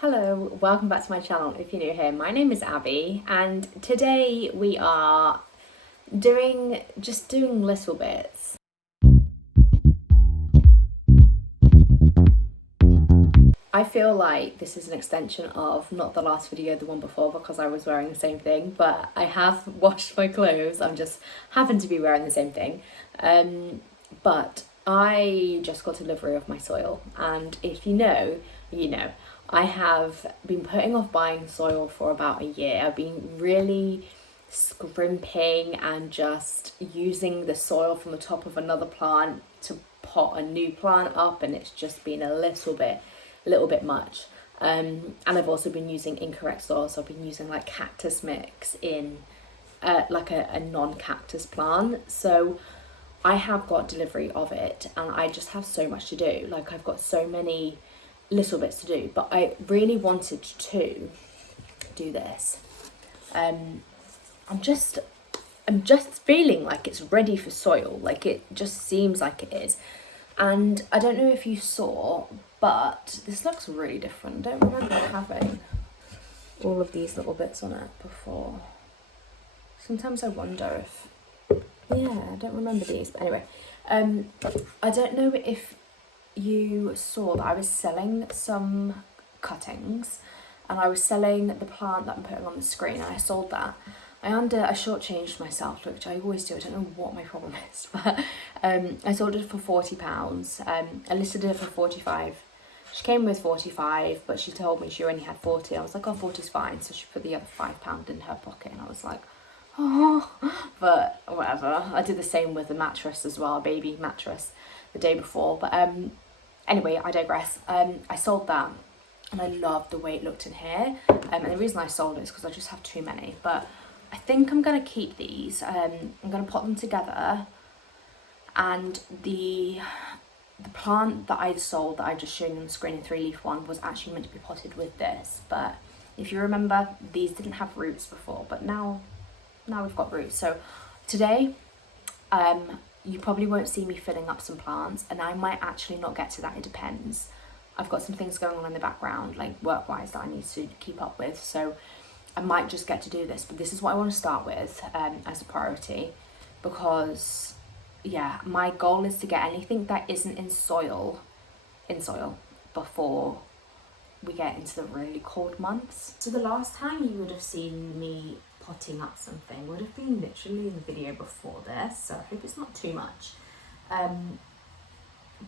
Hello, welcome back to my channel if you're new here. My name is Abby and today we are doing little bits. I feel like this is an extension of not the last video, the one before, because I was wearing the same thing, but I have washed my clothes. I'm just happen to be wearing the same thing. But I just got delivery of my soil, and if you know, you know. I have been putting off buying soil for about a year. I've been really scrimping and just using the soil from the top of another plant to pot a new plant up, and it's just been a little bit much. And I've also been using incorrect soil, so I've been using like cactus mix in like a non-cactus plant. So I have got delivery of it and I just have so much to do. Like I've got so many little bits to do, but I really wanted to do this. I'm just feeling like it's ready for soil, like it just seems like it is. And I don't know if you saw, but this looks really different. I don't remember having all of these little bits on it before. Sometimes I wonder if, yeah, I don't remember these, but anyway, I don't know if you saw that I was selling some cuttings and I was selling the plant that I'm putting on the screen, and I sold that. I shortchanged myself, which I always do. I don't know what my problem is, but I sold it for £40. I listed it for 45. She came with 45, but she told me she only had 40. I was like, oh, 40's fine. So she put the other £5 in her pocket, and I was like, oh, but whatever. I did the same with the mattress as well, a baby mattress, the day before. But anyway, I digress. I sold that and I loved the way it looked in here. And the reason I sold it is because I just have too many. But I think I'm going to keep these. I'm going to pot them together. And the plant that I sold, that I just shown you on the screen, a 3-leaf one, was actually meant to be potted with this. But if you remember, these didn't have roots before. But now we've got roots. So today, you probably won't see me filling up some plants, and I might actually not get to that. It depends. I've got some things going on in the background, like work-wise, that I need to keep up with, so I might just get to do this. But this is what I want to start with as a priority, because yeah, my goal is to get anything that isn't in soil before we get into the really cold months. So the last time you would have seen me potting up something would have been literally in the video before this, so I hope it's not too much.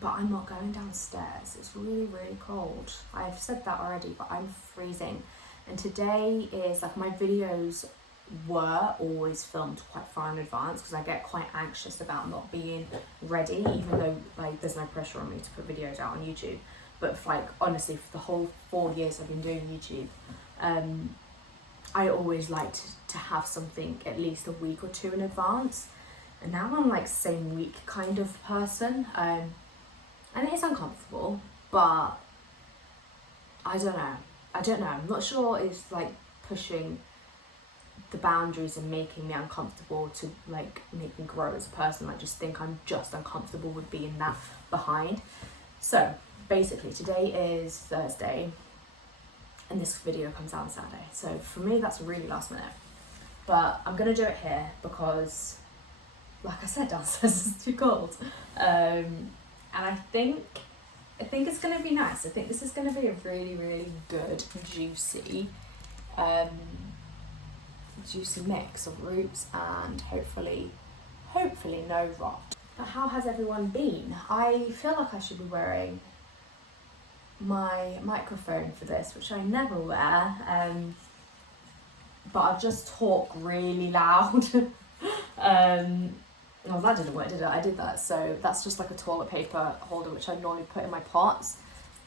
But I'm not going downstairs. It's really cold. I've said that already, but I'm freezing. And today is, like, my videos were always filmed quite far in advance because I get quite anxious about not being ready, even though like there's no pressure on me to put videos out on YouTube. But like honestly, for the whole 4 years I've been doing YouTube, I always liked to have something at least a week or two in advance, and now I'm like same week kind of person, and it is uncomfortable, but I don't know, I'm not sure it's like pushing the boundaries and making me uncomfortable to like make me grow as a person. I just think I'm just uncomfortable with being that behind. So basically today is Thursday and this video comes out on Saturday, so for me that's really last minute, but I'm gonna do it here because like I said, downstairs is too cold, and I think it's gonna be nice. I think this is gonna be a really good juicy mix of roots and hopefully no rot. But how has everyone been? I feel like I should be wearing my microphone for this, which I never wear, but I'll just talk really loud. Well, that didn't work, did it? I did that, so that's just like a toilet paper holder which I normally put in my pots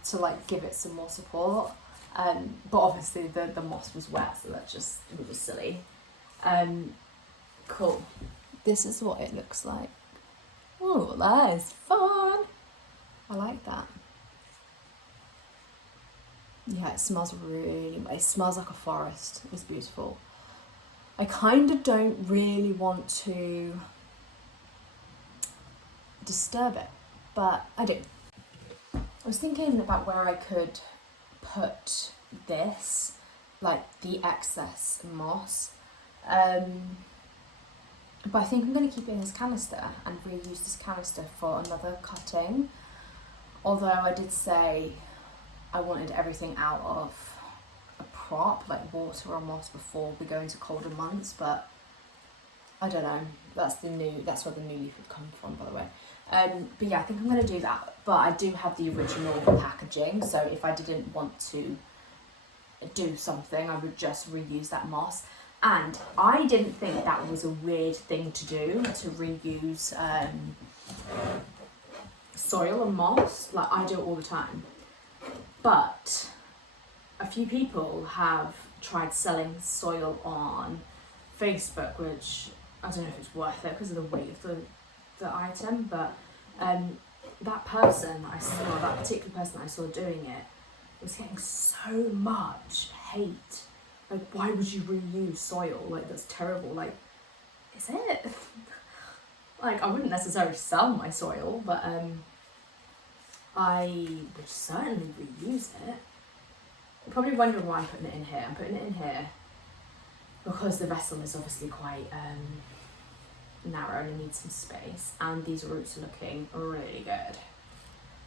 to like give it some more support, but obviously the moss was wet, so it was silly. Cool. This is what it looks like. Oh, that is fun. I like that. Yeah, it smells it smells like a forest. It's beautiful. I kind of don't really want to disturb it, but I do. I was thinking about where I could put this, like the excess moss. But I think I'm going to keep it in this canister and reuse this canister for another cutting. Although I did say I wanted everything out of a prop, like water or moss, before we go into colder months, but I don't know. That's where the new leaf would come from, by the way. But yeah, I think I'm going to do that. But I do have the original packaging, so if I didn't want to do something, I would just reuse that moss. And I didn't think that was a weird thing to do, to reuse soil and moss. Like, I do it all the time. But a few people have tried selling soil on Facebook, which I don't know if it's worth it because of the weight of the item, but that particular person I saw doing it was getting so much hate. Like, why would you reuse soil? Like, that's terrible. Like, is it? Like, I wouldn't necessarily sell my soil, but I would certainly reuse it. You're probably wondering why I'm putting it in here. I'm putting it in here because the vessel is obviously quite narrow and it needs some space, and these roots are looking really good.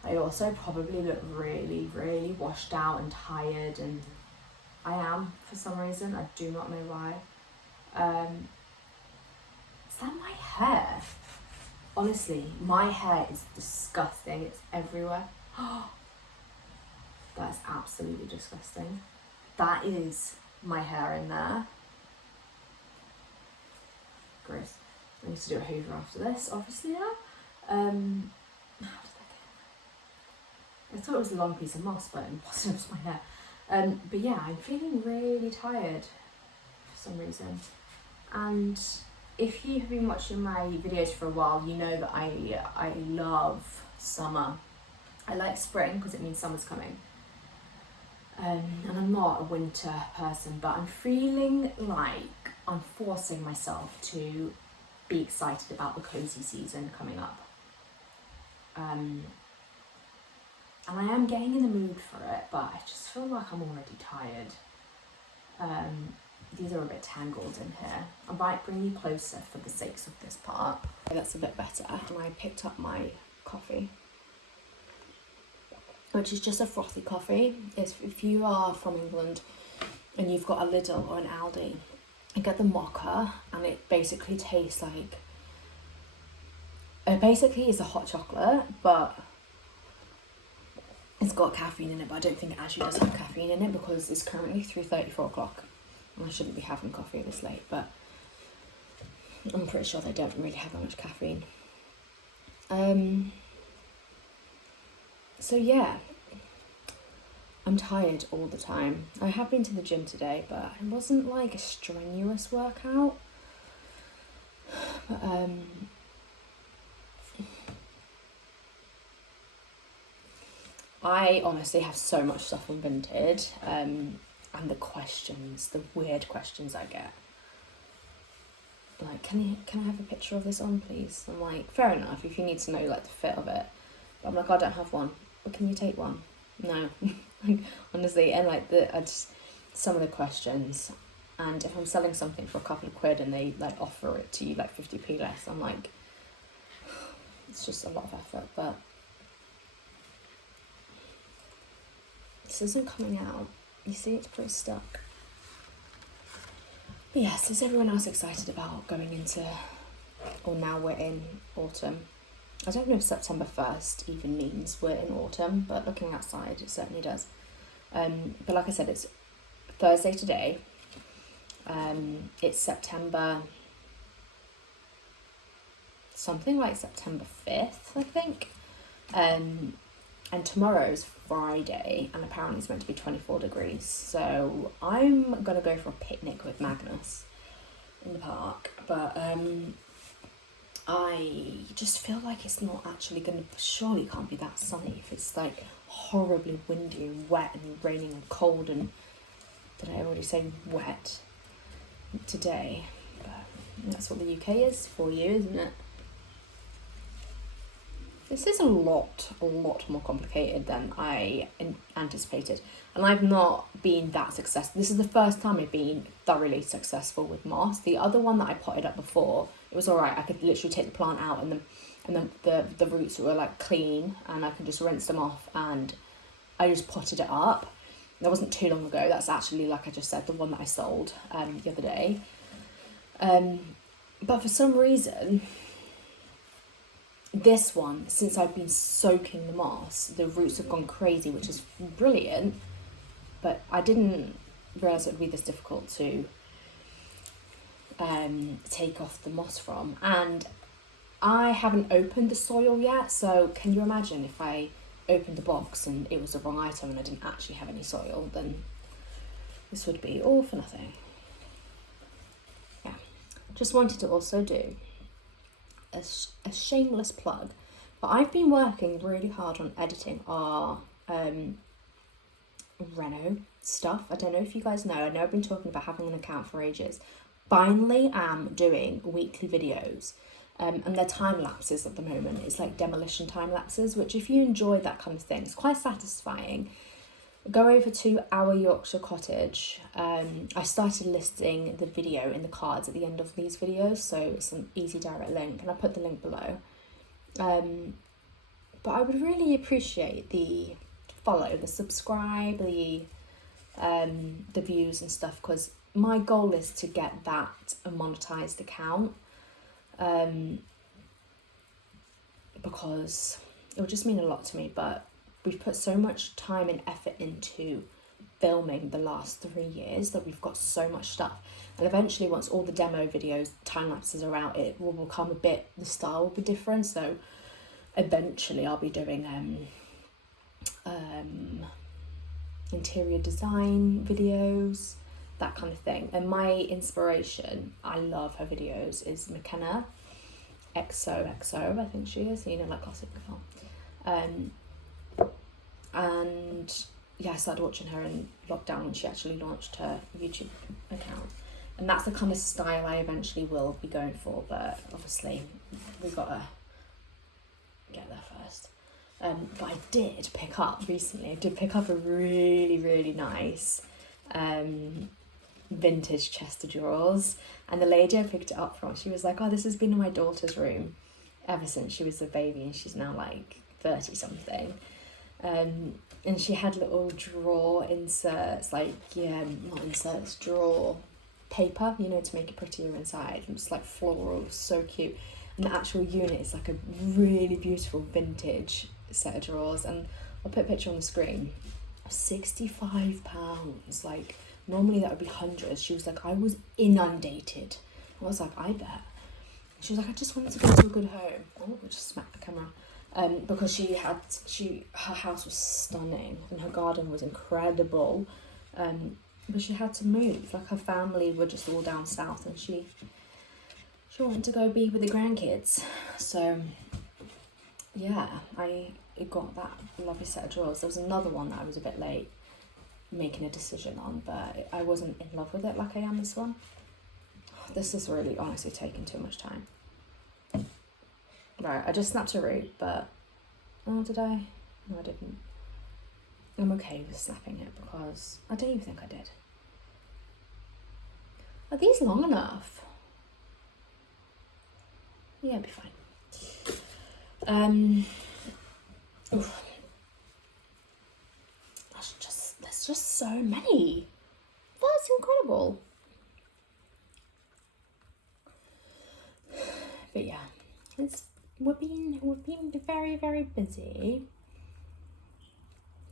I also probably look really, really washed out and tired, and I am for some reason. I do not know why. Is that my hair? Honestly, my hair is disgusting. It's everywhere. That's absolutely disgusting. That is my hair in there. Gross. I need to do a hoover after this, obviously now. How did that get in there? I thought it was a long piece of moss, but it wasn't. It was my hair. But yeah, I'm feeling really tired for some reason. And if you have been watching my videos for a while, you know that I love summer. I like spring because it means summer's coming. And I'm not a winter person, but I'm feeling like I'm forcing myself to be excited about the cozy season coming up. And I am getting in the mood for it, but I just feel like I'm already tired. These are a bit tangled in here. I might bring you closer for the sakes of this part. That's a bit better. And I picked up my coffee, which is just a frothy coffee. If you are from England and you've got a Lidl or an Aldi, I get the mocha, and it basically tastes like, it basically is a hot chocolate, but it's got caffeine in it, but I don't think it actually does have caffeine in it because it's currently 3:34 o'clock. And I shouldn't be having coffee this late, but I'm pretty sure they don't really have that much caffeine. So yeah, I'm tired all the time. I have been to the gym today, but it wasn't like a strenuous workout. But I honestly have so much stuff on Vinted, and the weird questions I get. Like, can I have a picture of this on, please? I'm like, fair enough, if you need to know like the fit of it. But I'm like, I don't have one. But can you take one? No. Honestly, and like some of the questions, and if I'm selling something for a couple of quid and they like offer it to you like 50p less, I'm like, it's just a lot of effort. But this isn't coming out. You see, it's pretty stuck. But yes, is everyone else excited about going into, or now we're in autumn? I don't know if September 1st even means we're in autumn, but looking outside, it certainly does. But like I said, it's Thursday today. It's September, something like September 5th, I think. And tomorrow's Friday, and apparently it's meant to be 24 degrees. So I'm going to go for a picnic with Magnus in the park. But I just feel like it's not actually going to, surely can't be that sunny if it's like horribly windy and wet and raining and cold and, did I already say wet today? But that's what the UK is for you, isn't it? This is a lot more complicated than I anticipated. And I've not been that successful. This is the first time I've been thoroughly successful with moss. The other one that I potted up before, it was all right. I could literally take the plant out and the roots were like clean and I can just rinse them off and I just potted it up. That wasn't too long ago. That's actually, like I just said, the one that I sold the other day. But for some reason, this one, since I've been soaking the moss, the roots have gone crazy, which is brilliant. But I didn't realise it would be this difficult to take off the moss from. And I haven't opened the soil yet, so can you imagine if I opened the box and it was the wrong item and I didn't actually have any soil, then this would be all for nothing. Yeah, just wanted to also do a shameless plug, but I've been working really hard on editing our Reno stuff. I don't know if you guys know, I know I've been talking about having an account for ages. Finally am doing weekly videos. And they're time lapses at the moment. It's like demolition time lapses, which if you enjoy that kind of thing, it's quite satisfying. Go over to our Yorkshire Cottage. I started listing the video in the cards at the end of these videos, so it's an easy direct link, and I put the link below. But I would really appreciate the follow, the subscribe, the views and stuff, because my goal is to get that a monetized account. Because it would just mean a lot to me, but we've put so much time and effort into filming the last 3 years that we've got so much stuff, and eventually once all the demo videos, time lapses are out, it will become a bit, the style will be different. So eventually I'll be doing interior design videos, that kind of thing. And my inspiration, I love her videos, is McKenna XOXO, I think she is, you know, like Gossip Girl. And yeah, I started watching her in lockdown when she actually launched her YouTube account, and that's the kind of style I eventually will be going for, but obviously we've got to get there first. But I did pick up a really nice vintage chest of drawers, and the lady I picked it up from, she was like, oh, this has been in my daughter's room ever since she was a baby, and she's now like 30 something. And she had little drawer inserts, like, yeah, not inserts, drawer paper, you know, to make it prettier inside. And it's like floral, so cute. And the actual unit is like a really beautiful vintage set of drawers, and I'll put a picture on the screen. £65, like normally that would be hundreds. She was like, I was inundated. I was like, I bet. She was like, I just wanted to go to a good home. Oh, I just smacked the camera. Because her house was stunning and her garden was incredible. But she had to move. Like, her family were just all down south, and she wanted to go be with the grandkids. So yeah, I got that lovely set of drawers. There was another one that I was a bit late making a decision on, but I wasn't in love with it like I am this one. This is really honestly taking too much time. Right, I just snapped a root, but oh, did I? No, I didn't. I'm okay with snapping it because I don't even think I did. Are these long enough? Yeah, it'll be fine. Oof. There's just so many. That's incredible. But yeah, we've been very busy,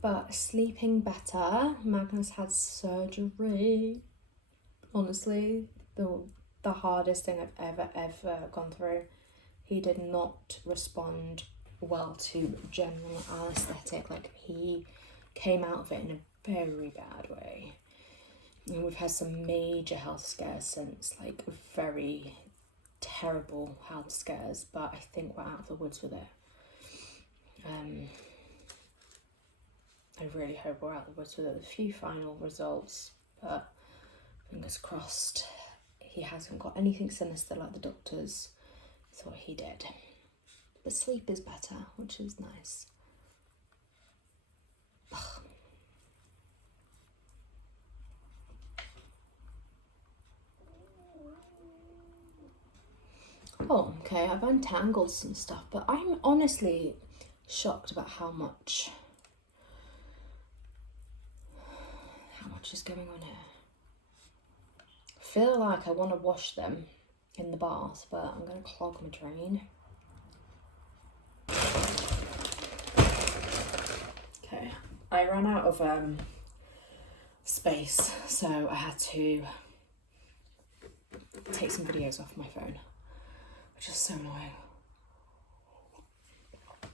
but sleeping better. Magnus had surgery. Honestly, the hardest thing I've ever gone through. He did not respond well to general anaesthetic. Like, he came out of it in a very bad way, and we've had some major health scares since, like very terrible health scares, but I think we're out of the woods with it. I really hope we're out of the woods with it. A few final results, but fingers crossed he hasn't got anything sinister like the doctors thought he did. but sleep is better, which is nice. Oh, okay, I've untangled some stuff, but I'm honestly shocked about how much is going on here. I feel like I want to wash them in the bath, but I'm going to clog my drain. Okay, I ran out of space, so I had to take some videos off my phone, which is so annoying.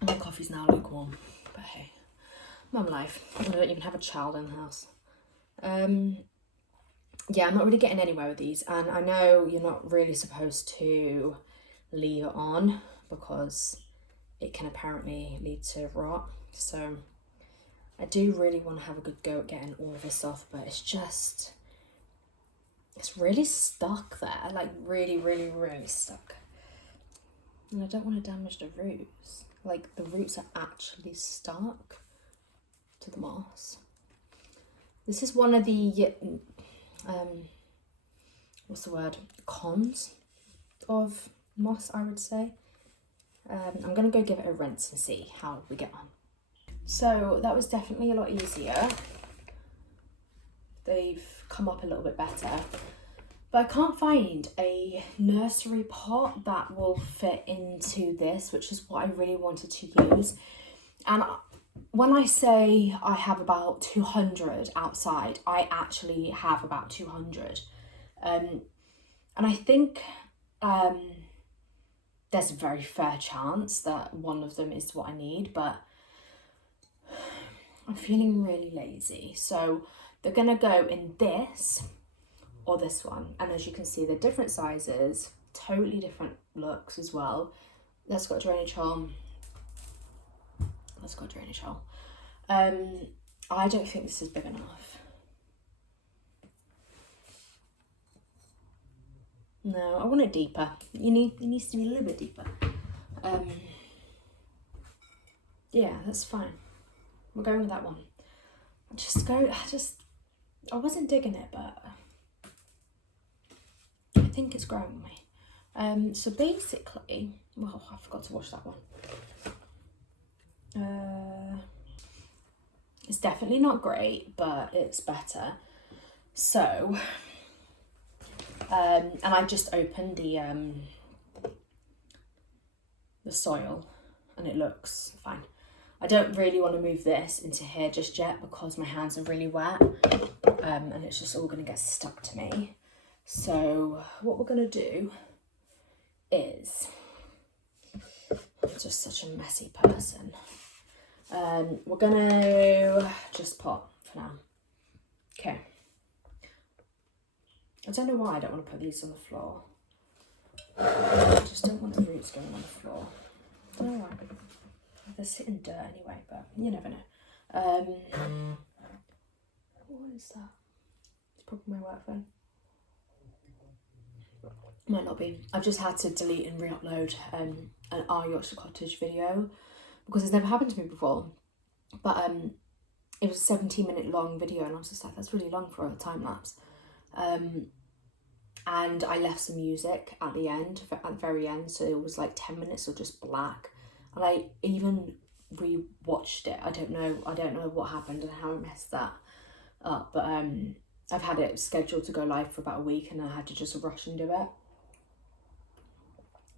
My coffee's now lukewarm, but hey, mum life. I don't even have a child in the house. Yeah, I'm not really getting anywhere with these, and I know you're not really supposed to leave it on because it can apparently lead to rot. So I do really want to have a good go at getting all of this off, but it's really stuck there, like really stuck. And I don't want to damage the roots. Like, the roots are actually stuck to the moss. This is one of the, what's the word, cons of moss, I would say. I'm going to go give it a rinse and see how we get on. So that was definitely a lot easier. They've come up a little bit better. But I can't find a nursery pot that will fit into this, which is what I really wanted to use. And when I say I have about 200 outside, I actually have about 200. And I think there's a very fair chance that one of them is what I need, but I'm feeling really lazy. So they're gonna go in this or this one. And as you can see, they're different sizes, totally different looks as well. That's got a drainage hole. That's got a drainage hole. I don't think this is big enough. No, I want it deeper. It needs to be a little bit deeper. Yeah, that's fine. We're going with that one. I wasn't digging it, but I think it's growing me. So basically, well, I forgot to wash that one. It's definitely not great, but it's better. So, and I just opened the soil and it looks fine. I don't really want to move this into here just yet because my hands are really wet, and it's just all going to get stuck to me. So what we're going to do is, I'm just such a messy person. We're going to just pot for now. Okay. I don't know why I don't want to put these on the floor. I just don't want the roots going on the floor. I don't know why. They're sitting dirt anyway, but you never know. What is that? It's probably my work phone. Might not be. I've just had to delete and re-upload an Yorkshire Cottage video because it's never happened to me before. But it was a 17-minute long video and I was just like, that's really long for a time lapse. And I left some music at the end, at the very end, so it was like 10 minutes of just black. And I even re-watched it. I don't know what happened and how I messed that up. But I've had it scheduled to go live for about a week and I had to just rush and do it.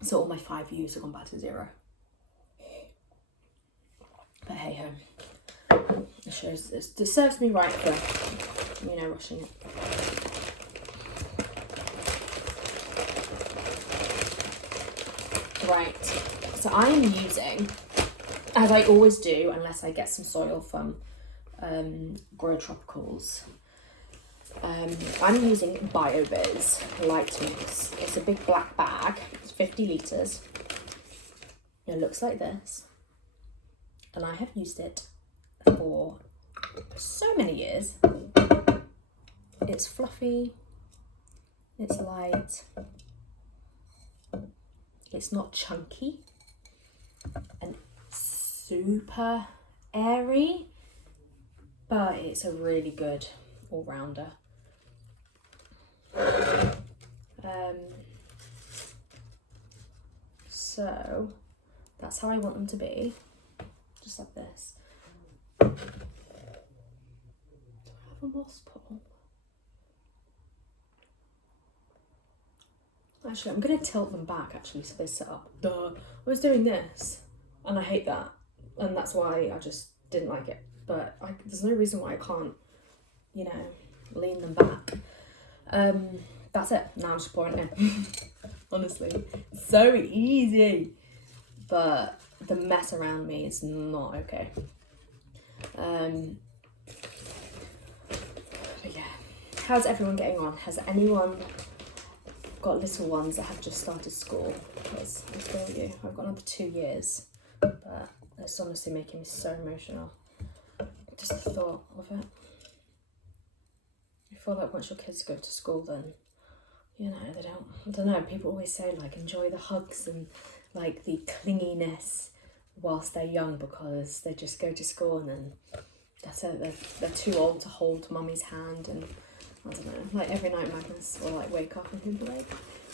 So all my 5 views have gone back to 0. But hey ho, it serves me right for, you know, rushing it. Right, so I am using, as I always do, unless I get some soil from Grow Tropicals, I'm using BioViz Light Mix. It's a big black bag, it's 50 litres. It looks like this, and I have used it for so many years. It's fluffy, it's light, it's not chunky, and super airy, but it's a really good all-rounder. So that's how I want them to be, just like this. Do I have a moss pole? Actually, I'm going to tilt them back actually so they sit up. Duh. I was doing this and I hate that, and that's why I just didn't like it. But there's no reason why I can't, you know, lean them back. That's it. Now I'm just pouring it in. Honestly, so easy. But the mess around me is not okay. But yeah, how's everyone getting on? Has anyone got little ones that have just started school? Because I tell you, I've got another 2 years, but it's honestly making me so emotional. Just the thought of it. I feel like once your kids go to school, then, you know, I don't know, people always say like enjoy the hugs and like the clinginess whilst they're young, because they just go to school and then that's it, they're too old to hold mummy's hand, and I don't know, like every night Magnus will like wake up and he'll be like,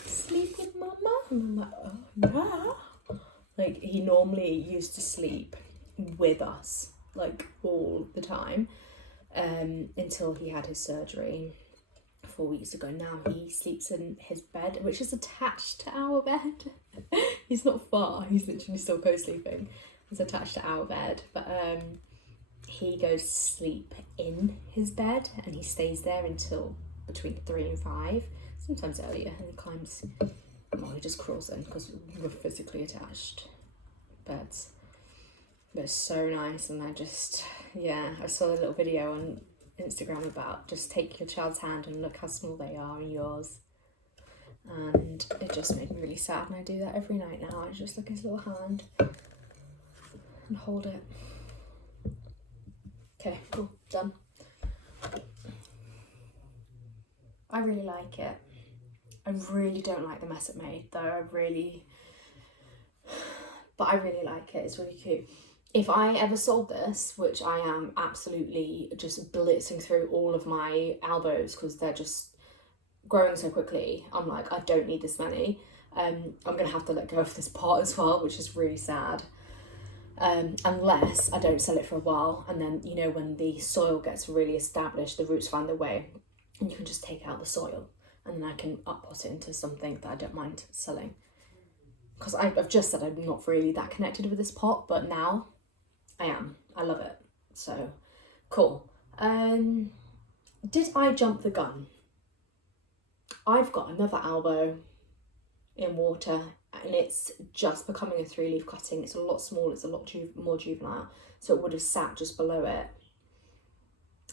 sleep with mama, and I'm like, oh yeah. Like he normally used to sleep with us like all the time, until he had his surgery 4 weeks ago. Now he sleeps in his bed, which is attached to our bed. He's not far, he's literally still co-sleeping. He's attached to our bed, but he goes to sleep in his bed and he stays there until between 3 and 5, sometimes earlier, and he climbs, well, he just crawls in because we're physically attached beds. But it's so nice, and I saw a little video on Instagram about just take your child's hand and look how small they are in yours, and it just made me really sad, and I do that every night now. I just look at his little hand and hold it. Okay, cool, done. I really like it. I really don't like the mess it made though, but I really like it, it's really cute. If I ever sold this, which I am absolutely just blitzing through all of my albos because they're just growing so quickly, I'm like, I don't need this many. I'm going to have to let go of this pot as well, which is really sad. Unless I don't sell it for a while, and then, you know, when the soil gets really established, the roots find their way, and you can just take out the soil, and then I can up-pot it into something that I don't mind selling. Because I've just said I'm not really that connected with this pot, but now I am. I love it. So, cool. Did I jump the gun? I've got another albo in water, and it's just becoming a 3-leaf cutting. It's a lot smaller, it's a lot more juvenile, so it would have sat just below it.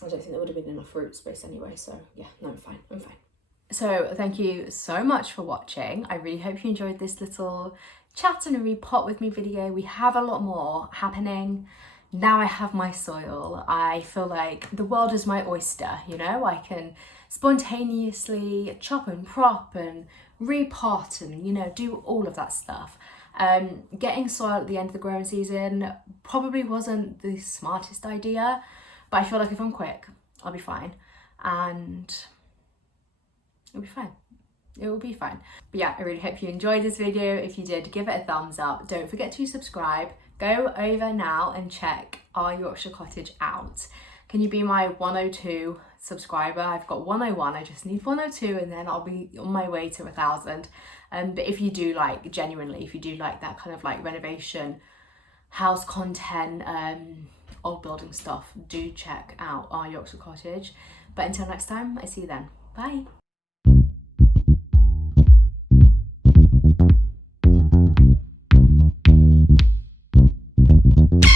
I don't think there would have been enough root space anyway, so yeah, no, I'm fine. So thank you so much for watching. I really hope you enjoyed this little chat and a repot with me video. We have a lot more happening. Now I have my soil. I feel like the world is my oyster, you know? I can spontaneously chop and prop and repot and, you know, do all of that stuff. Getting soil at the end of the growing season probably wasn't the smartest idea, but I feel like if I'm quick, I'll be fine. And it'll be fine. It will be fine. But yeah, I really hope you enjoyed this video. If you did, give it a thumbs up. Don't forget to subscribe. Go over now and check our Yorkshire Cottage out. Can you be my 102 subscriber? I've got 101, I just need 102, and then I'll be on my way to 1,000. But if you do like, genuinely, if you do like that kind of like renovation, house content, old building stuff, do check out our Yorkshire Cottage. But until next time, I see you then. Bye.